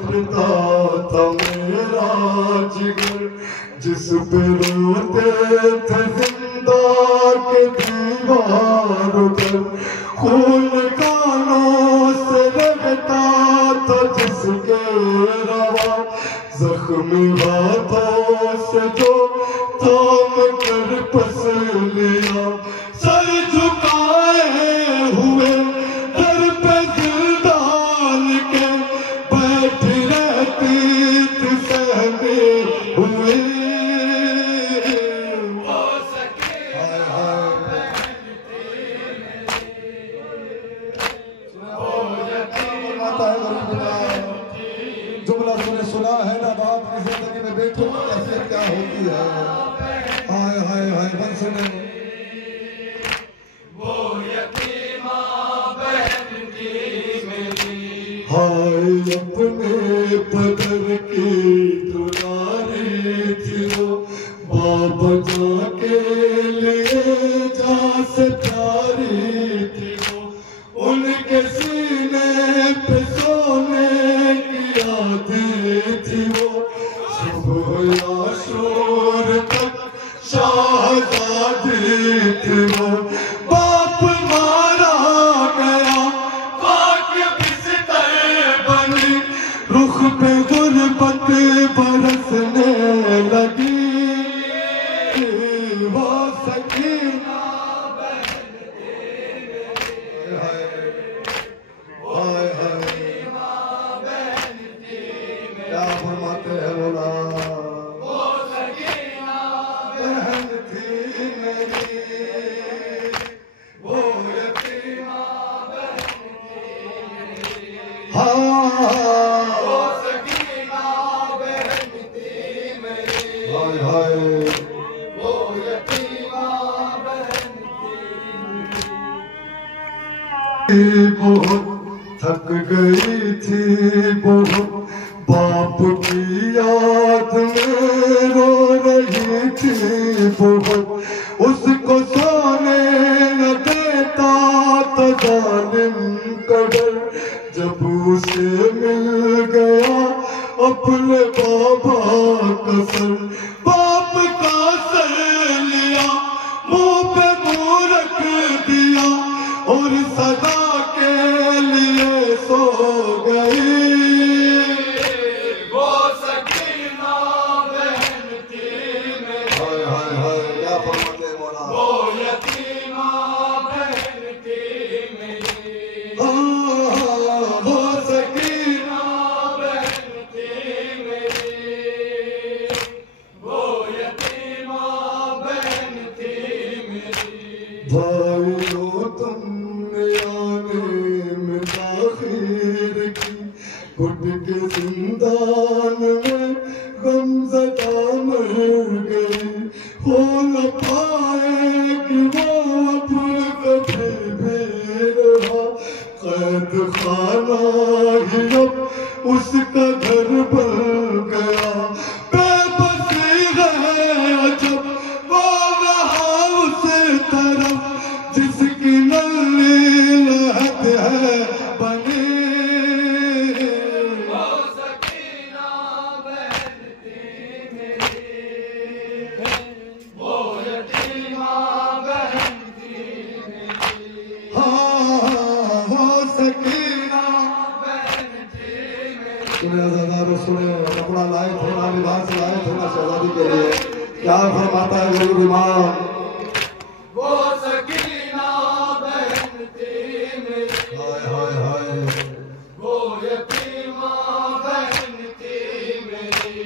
धड़कता था मेरा जिगर, जिस पे रोते थे जिंदा के दीवार पर, खून कानों से लगता था जिसके रवा, जख्मी हाथों से जो थाम कर पस लिया, सर झुकाए हुए दर पे दिल डाल के बैठ रहती थी सहमे हुए। जुमला सुना है ना बात की जिंदगी में बेटों की कैफियत क्या होती है। हाय हाय हाय बन सुने वो यतीमा बहन थी मेरी, हाय अपने पदर की दुलारी थी वो, बाबा जाके लिए जा से प्यारी थी वो, उनके सीने पे सोने की आदत थी वो, सुबह या शोर तक शहजादी थी वो, बाप मारा गया पाक बिस्तर बनी, रुख पे गुर्बत बरसने लगी, वो सकीना बहन थी हाय हाय क्या फरमाते हैं बोला, वो सकीना बहन थी मेरी, वो यतीमा बहन थी मेरी, हाँ वो सकीना बहन थी मेरी, हाय हाय वो यतीमा बहन थी। बहुत थक गई थी बहुत, बाप की याद में रो रही थी बहुत, उसको सोने न देता था जालिम कदर, जब उसे मिल गया अपने बाबा का सर, बाप का सर लिया मुंह पे मुंह रख दिया और सदा के लिए सो गई, वो सकीना बहन थी मेरी, हाय हाय हाय क्या फरमाते मौला, वो यतीमा बहन थी मेरी, वो सकीना बहन थी मेरी, वो यतीमा बहन थी मेरी। भाइयों तुमने आने में ताखीर की, घुट के जिंदान में गमज़दा मर गई, हो न पाएगी वो अब कभी भी रहा, कैद खाना ही अब उसका घर बन गया, बेबसी है अजब वो रहा उस तरफ जिसकी नल्ली लहद है बनी, वो सकीना बहन थी मेरी, वो यतीमा बहन थी मेरी, हाँ वो सकीना बहन थी मेरी। सुने ज़रा सुने, कपड़ा लाए थोड़ा लिबास लाए थोड़ा शहजादी के लिए, क्या फरमाता है गुरु इमाम, वो सकीना बहन थी मेरी, हाय हाय हाय वो यतीमा बहन थी मेरी,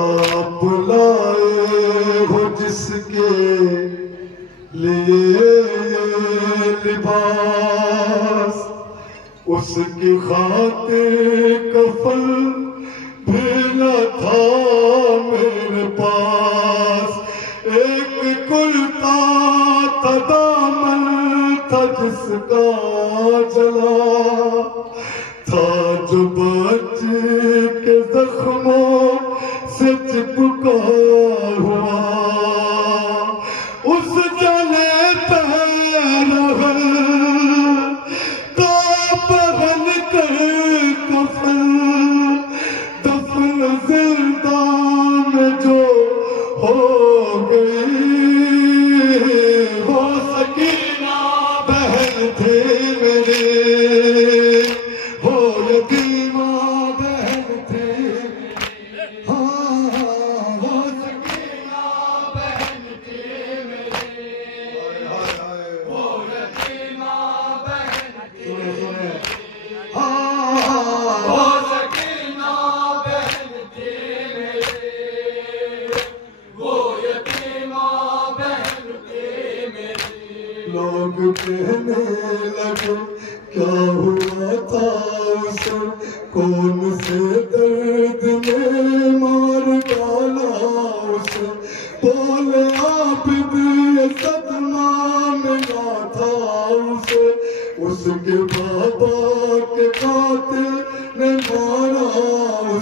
आप लाए हो जिसके लिए ये लिबास, उसकी खातिर कफन भी न था मेरे पास, एक कुर्ता था दामन था जिसका जला था, जो बच्चे के जख्मों से चिपका हुआ, उस जले पैर तो पहन कर कफन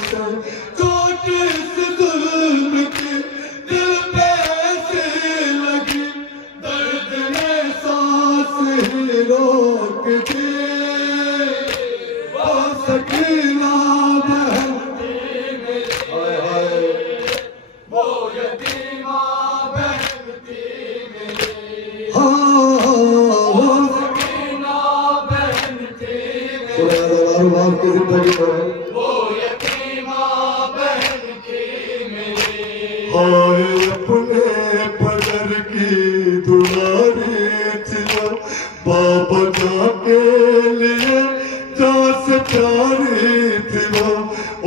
से चोट इस जुल्म की दिल पे ऐसे लगी, दर्द ने सांस ही रोक दी। वो सकीना बहन थी मेरी, वो यतीमा बहन थी मेरी, वो सकीना बहन थी मेरी, की जिंदगी में वो यतीमा बहन थी मेरी। हाय अपने पदर की दुलारी थी वो, बाबा जाके लिए से प्यारी थी वो,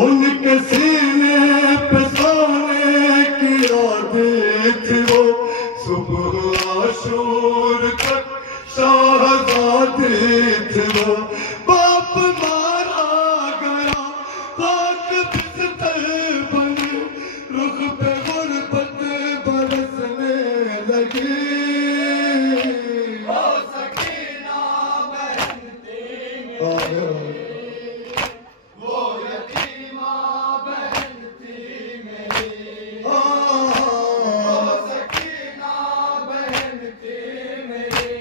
उनके सीने पे सोने की आदि थी वो, सुबह आशूर तक शाहजादी थी वो। बाप मारा गया पाक बिस्तर बने, रुख पे गुर्बत बरसने लगी। वो सकीना बहन थी मेरी, वो यतीमा बहन थी मेरी, वो सकीना बहन थी मेरी।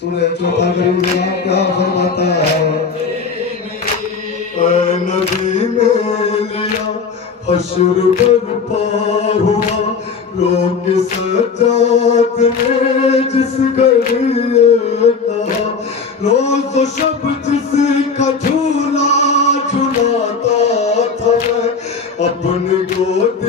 सुने चौथा गरीब जनाब क्या फरमाता है, नबी में लिया हश्र बरपा हुआ, लोग सजाद ने जिस घड़ी कहा, रोज शब जिसका झूला झुलाता था मैं, अपनी गोद